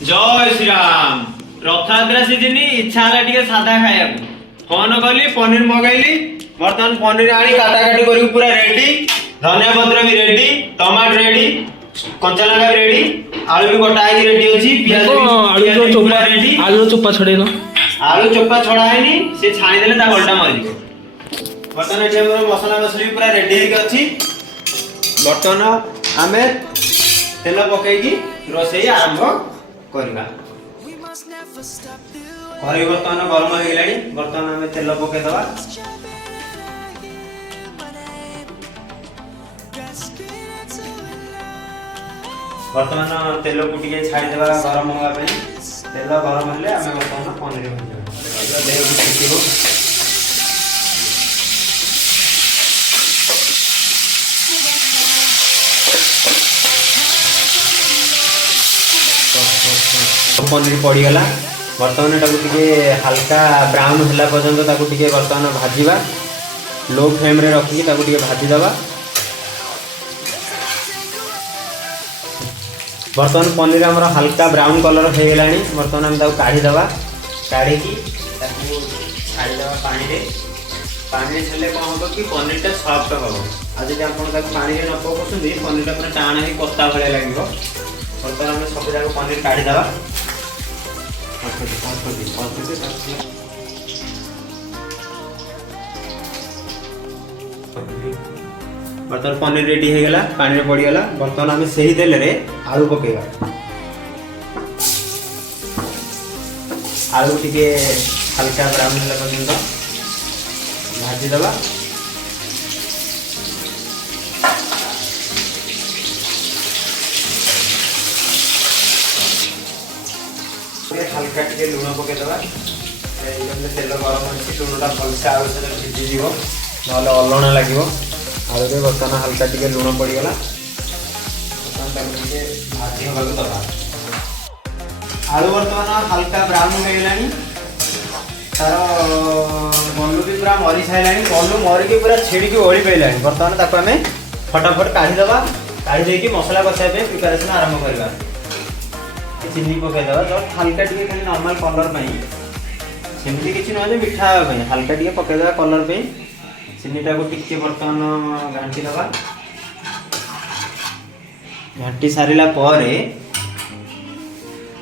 जय श्री राम। रथयात्रा सीजन इच्छा है सादा खाया फोन कली पनीर मगैली बर्तमान पनीर आनी काटाकाटी कर पूरा रेडी धनिया पत्र भी रेडी टमाटर रेडी कंचा लंका भी रेडी आलू भी कटा है रेडी अछि प्याज भी पूरा रेडी आलू चोपा छड़ेनो आलू चोपा छड़ा हैनी से छाणी देले ता गलटा मारी बर्तमान एठी हमर मसाला मसली भी पूरा रेडी हेके अछि बर्तमान आमे तेल पकेकी रोसई आरंभ करवा कढ़ाई बर्तमान गरम हो गलानी बर्तमान आम तेल पके दवा बर्तमान तेल को टिके छाड़ी देवा गरम होगा तेल गरम हेले आम बर्तमान पनीर देह को छिटिबो पनीर पड़ीगला बर्तमान एटा हल्का ब्राउन होला पर्यंत ताकू टिके बर्तमान भाजीबा लो फ्लेम रे रखी ताकू टिके भाजी दबा बर्तमान पनीर हमर हल्का ब्राउन कलर हो गलानी बर्तमान हम ताकू काढ़ी दबा काढ़ी की ताकू छाड़ी दबा पानी रे छले कोन होबो कि पनीर टा सॉफ्ट होबो आज जे आपण ताकू पानी रे न पकोसुंदी पनीर टा पूरा टाण हे कत्ता भले लागिबो बर्तमान हम सब जाक पनीर काढ़ी दबा बर्तमान पनीर रेडी हो गला पानी रे पड़ी गला बर्तमान आम सही तेल रे आलू पकेगा आलू टिके हल्का ब्राउन होला पर्यंत भाजी दबा हल्का टे लुण पकेदबा तेल गरम अच्छी लुणटा भलसे आलू सहित भिजिज ना अलणा लगे आलू बर्तमान हल्का टे लुण पड़गला भाजी होगा दबा आलू बर्तमान हल्का ब्राउन हो गलानी तार गलू भी पूरा मरी सारा गलू मरिकी पूरा छिड़ी ओली पाइला बर्तमान ताको आम फटाफट काढ़ीदबा काढ़ी देकी मसला कषाई प्रिपारेसन आरंभ करवा चीनी पकईदे जस्ट हल्का टे खाली नॉर्मल कलर सेमती किसी ना मिठा हल्का टे पकईदे कलर चीनीटा को टिके बर्तमान घाटी दबा घाटी सारा पर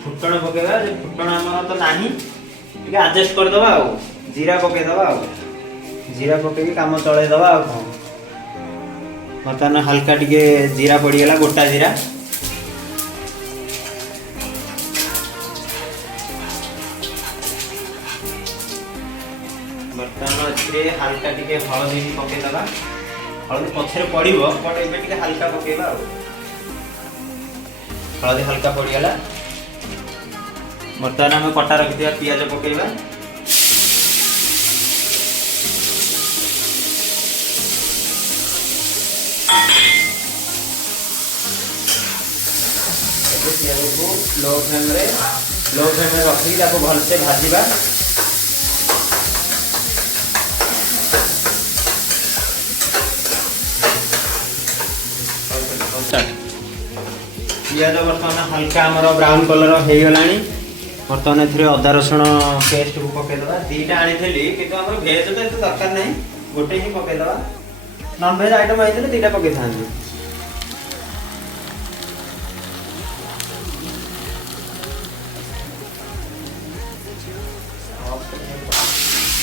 फुटण पकईवा फुटण आम तो ना आडजस्ट करदे जीरा पकईदे जीरा पकई काम चलईदे बर्तमान हल्का टे जीरा पड़गला गोटा जीरा बर्तमान हल्का टे हलदी पकईदे हलदी पछे पड़ो बट ए हल्का पकईवा हलदी हल्का पड़गला बर्तमान आम कटा रखी पियाज पकईवा पियाज को लो फ्लेम रखी भलसे भाजवा पियाज बर्तमान हल्का आमर ब्राउन कलर हो गलानी बर्तमान अदा रसुण पेस्ट को पकईदे दीटा आनी कि भेज तो ये दरकार ना गोटे ही पकईदे नॉन भेज आइटम आई दीटा पकई था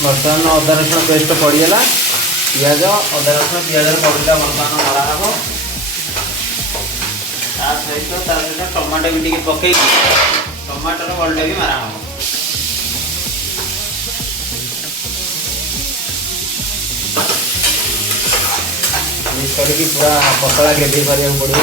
बर्तमान अदा रसुण पेस्ट पड़गला पियाज अदा रसुण पियाज पड़ा बर्तमान मरा हम सहित टमाटो भी टे पकई टमाटर बलटा भी मारा हम मिक्स करके पूरा पतला ग्रेवी करा पड़ो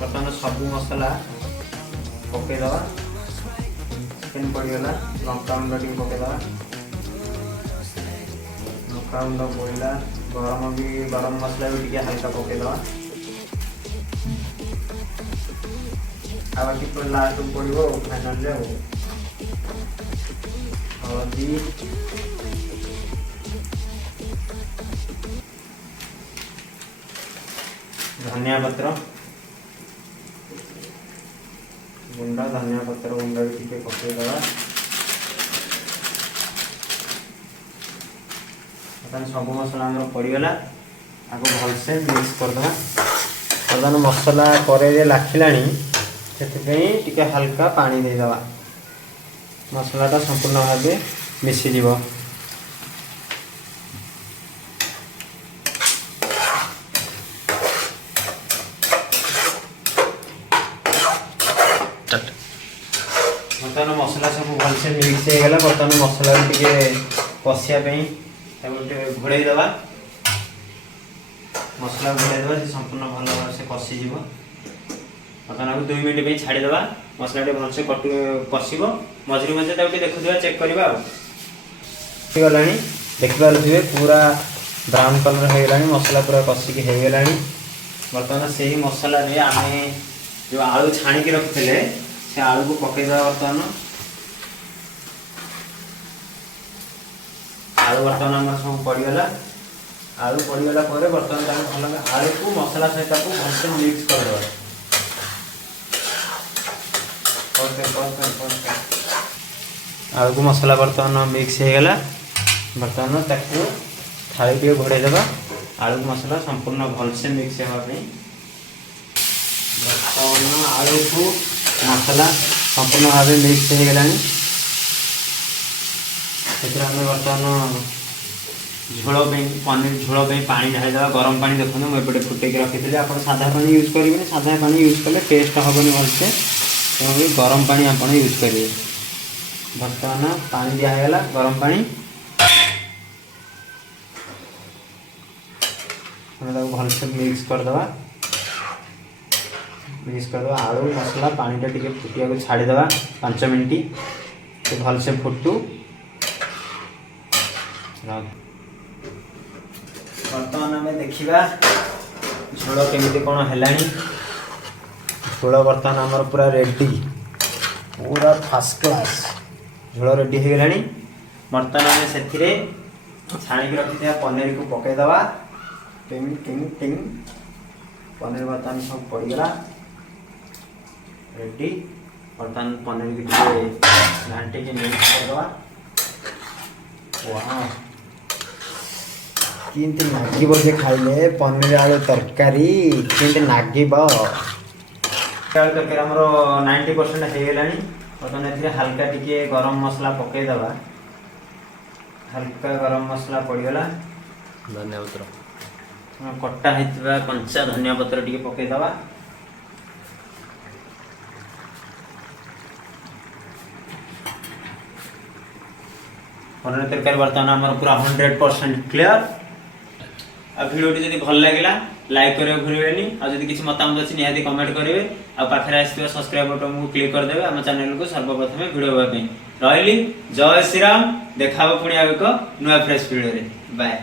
बर्तमान सब मसला पकईदे चिकेन पड़गला लंका गुंड टे पकईदे बोला गरम मसला भी टे हल्का पकईदे बाकी लास्ट पड़ो फाइनल हलदी धनिया पत्र गुंड धनिया पत्र गुंड भी टिके पकईदे सब मसला आम पड़गला आगे भलसे मिक्स करदे बर्तमान मसला कड़े लाखिला से हल्का पानी देदे मसलाटा संपूर्ण भाव मिसीज बर्तमान मसला सब भलसे मिक्स हो गला बर्तमान मसला टे कषापी घोड़े दबा मसला घोड़े दबा से संपूर्ण भल भाव से कषिज बर्तमान 2 मिनट छाड़ीदे मसला टे भलसे कषब मझे मझे देखुवा चेक करवा गला देखिपे पूरा ब्राउन कलर हो गला मसला पूरा कषिक हो गला बर्तमान से ही मसला आम जो आलू छाणिकी रखी से आलू को पकईदे बर्तमान आलू बर्तमान आम सब पड़गला आलू पड़गला बर्तमान भल आलू को मसला सहित भलसे मिक्स करदे आलू को मसला बर्तमान मिक्स हो गला बर्तमान ताकू थाली टे घोड़े देवा आलू को मसला संपूर्ण भलसे मिक्स होगापी बर्तमान आलू को मसला संपूर्ण भाव मिक्स हो गला बर्तमान झोल पनीर झोल पानी ढाईदे गरम पानी देखो मुझे फुटेक रखी थी आप साधा पानी यूज करेंगे साधा पानी यूज कले टेस्ट हेनी भलसे तेणुक गरम पानी आप यूज करेंगे बर्तमान पानी दिगला गरम पानी भलसे मिक्स करदे आलू मसला पानी टे फुटिया को छाड़ीदे 5 मिनट से भलसे फुटू बर्तमान आम देखा झोल केमी कौन है झोल बर्तमान आमर पूरा रेडी पूरा फास्ट क्लास झोल रेडी हो गला बर्तमान आम से छाणिक रखी पनीर को पकईदे टिंग टिंग टिंग पनीर बर्तमान सब पड़गला रेडी बर्तमान पनीर की घाटी मिक्स करदे किंतु नागिब जे खाइले पनीर आलू तरकारी किंतु नागिब आलू तरकारी आमर 90% हो गला बर्तमान हल्का टिके गरम मसला पकईदे हल्का गरम मसला पड़गला धनिया पत्र कटा होता कंचा धनिया पत्र टी पकईदे पनीर तरकारी बर्तमान आमर पूरा 100% क्लियर आ वीडियो जब भल लगे लाइक करें भूलें आदि किसी मतामत अच्छी निहाती कमेंट करेंगे आखिर आसो सब्सक्राइब बटन को क्लिक करदे आम चैनल को सर्वप्रथम वीडियो रही जय श्रीराम देखा पुणी एक नुआ फ्रेश वीडियो बाय।